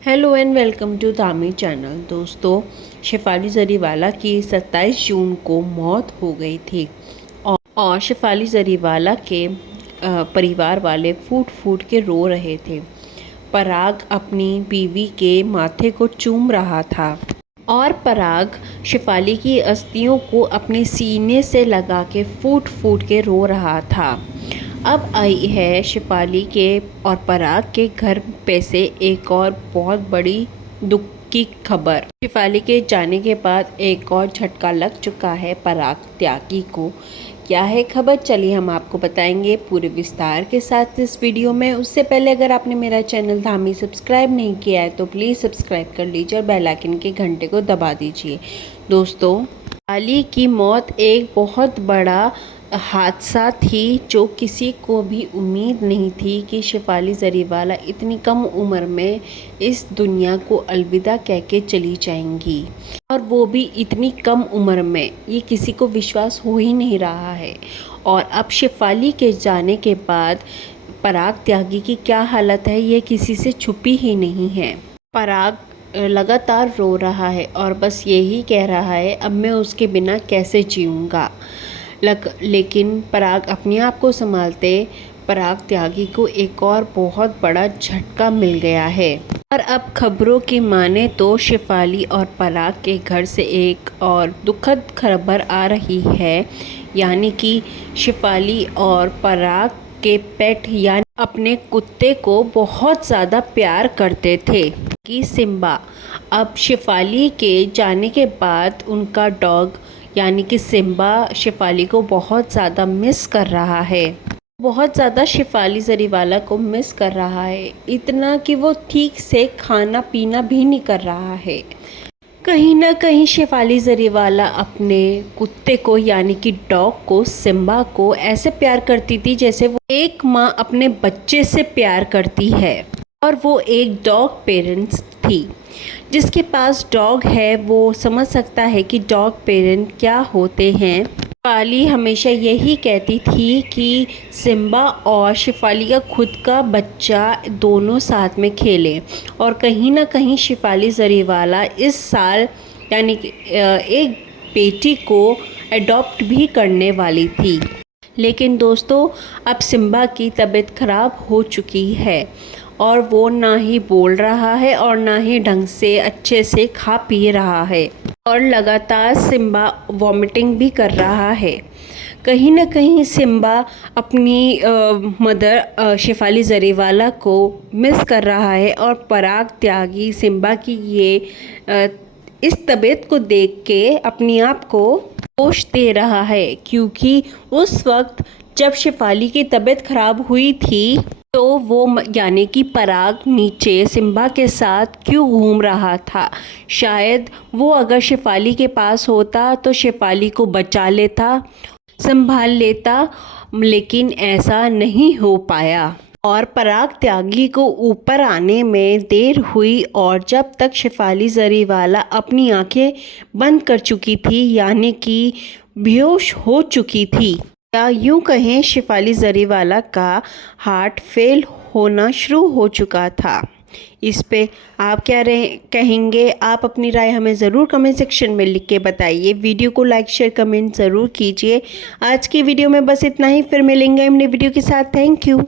Hello and welcome to Dhami channel. दोस्तों, शेफाली जरीवाला की 27 जून को मौत हो गई थी और शेफाली जरीवाला के परिवार वाले फूट फूट के रो रहे थे। पराग अपनी बीवी के माथे को चूम रहा था और पराग शेफाली की अस्थियों को अपने सीने से लगा के फूट फूट के रो रहा था। अब आई है शेफाली के और पराग के घर पे से एक और बहुत बड़ी दुख की खबर। शेफाली के जाने के बाद एक और झटका लग चुका है पराग त्यागी को। क्या है खबर, चलिए हम आपको बताएंगे पूरे विस्तार के साथ इस वीडियो में। उससे पहले अगर आपने मेरा चैनल धामी सब्सक्राइब नहीं किया है तो प्लीज़ सब्सक्राइब कर लीजिए और बेल आइकन के घंटे को दबा दीजिए। दोस्तों, शेफाली की मौत एक बहुत बड़ा हादसा थी जो किसी को भी उम्मीद नहीं थी कि शेफाली जरीवाला इतनी कम उम्र में इस दुनिया को अलविदा कह के चली जाएंगी, और वो भी इतनी कम उम्र में। ये किसी को विश्वास हो ही नहीं रहा है। और अब शेफाली के जाने के बाद पराग त्यागी की क्या हालत है ये किसी से छुपी ही नहीं है। पराग लगातार रो रहा है और बस यही कह रहा है, अब मैं उसके बिना कैसे जीऊँगा। लेकिन पराग अपने आप को संभालते पराग त्यागी को एक और बहुत बड़ा झटका मिल गया है। और अब खबरों की माने तो शेफाली और पराग के घर से एक और दुखद खबर आ रही है, यानी कि शेफाली और पराग के पेट यानी अपने कुत्ते को बहुत ज़्यादा प्यार करते थे कि सिम्बा। अब शेफाली के जाने के बाद उनका डॉग यानी कि सिम्बा शेफाली को बहुत ज़्यादा मिस कर रहा है। बहुत ज़्यादा शेफाली जरीवाला को मिस कर रहा है, इतना कि वो ठीक से खाना पीना भी नहीं कर रहा है। कहीं ना कहीं शेफाली जरीवाला अपने कुत्ते को यानी कि डॉग को, सिम्बा को ऐसे प्यार करती थी जैसे वो एक माँ अपने बच्चे से प्यार करती है। और वो एक डॉग पेरेंट्स थी। जिसके पास डॉग है वो समझ सकता है कि डॉग पेरेंट क्या होते हैं। शेफाली हमेशा यही कहती थी कि सिम्बा और शेफाली का खुद का बच्चा दोनों साथ में खेलें। और कहीं ना कहीं शेफाली जरीवाला इस साल यानी कि एक बेटी को अडॉप्ट भी करने वाली थी। लेकिन दोस्तों, अब सिम्बा की तबीयत ख़राब हो चुकी है और वो ना ही बोल रहा है और ना ही ढंग से अच्छे से खा पी रहा है, और लगातार सिम्बा वॉमिटिंग भी कर रहा है। कहीं ना कहीं सिम्बा अपनी मदर शेफाली जरीवाला को मिस कर रहा है। और पराग त्यागी सिम्बा की ये इस तबीयत को देख के अपने आप को दोष दे रहा है, क्योंकि उस वक्त जब शेफाली की तबीयत खराब हुई थी तो वो यानी कि पराग नीचे सिम्बा के साथ क्यों घूम रहा था। शायद वो अगर शेफाली के पास होता तो शेफाली को बचा लेता, संभाल लेता, लेकिन ऐसा नहीं हो पाया। और पराग त्यागी को ऊपर आने में देर हुई और जब तक शेफाली जरीवाला अपनी आंखें बंद कर चुकी थी यानी कि बेहोश हो चुकी थी, या यूँ कहें शेफाली जरीवाला का हार्ट फेल होना शुरू हो चुका था। इस पे आप क्या कहेंगे? आप अपनी राय हमें ज़रूर कमेंट सेक्शन में लिख के बताइए। वीडियो को लाइक शेयर कमेंट ज़रूर कीजिए। आज की वीडियो में बस इतना ही, फिर मिलेंगे अपने वीडियो के साथ। Thank you.